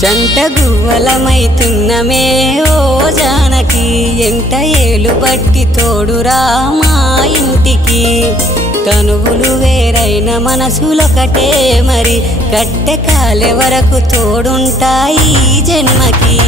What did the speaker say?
జంట గువ్వలమైతున్నమే ఓ జానకి ఎంట ఏలు బట్టి తోడురా మా ఇంటికి తనువులు వేరైన మనసులొకటే మరి కట్టె కాలే వరకు తోడుంటాయి జన్మకి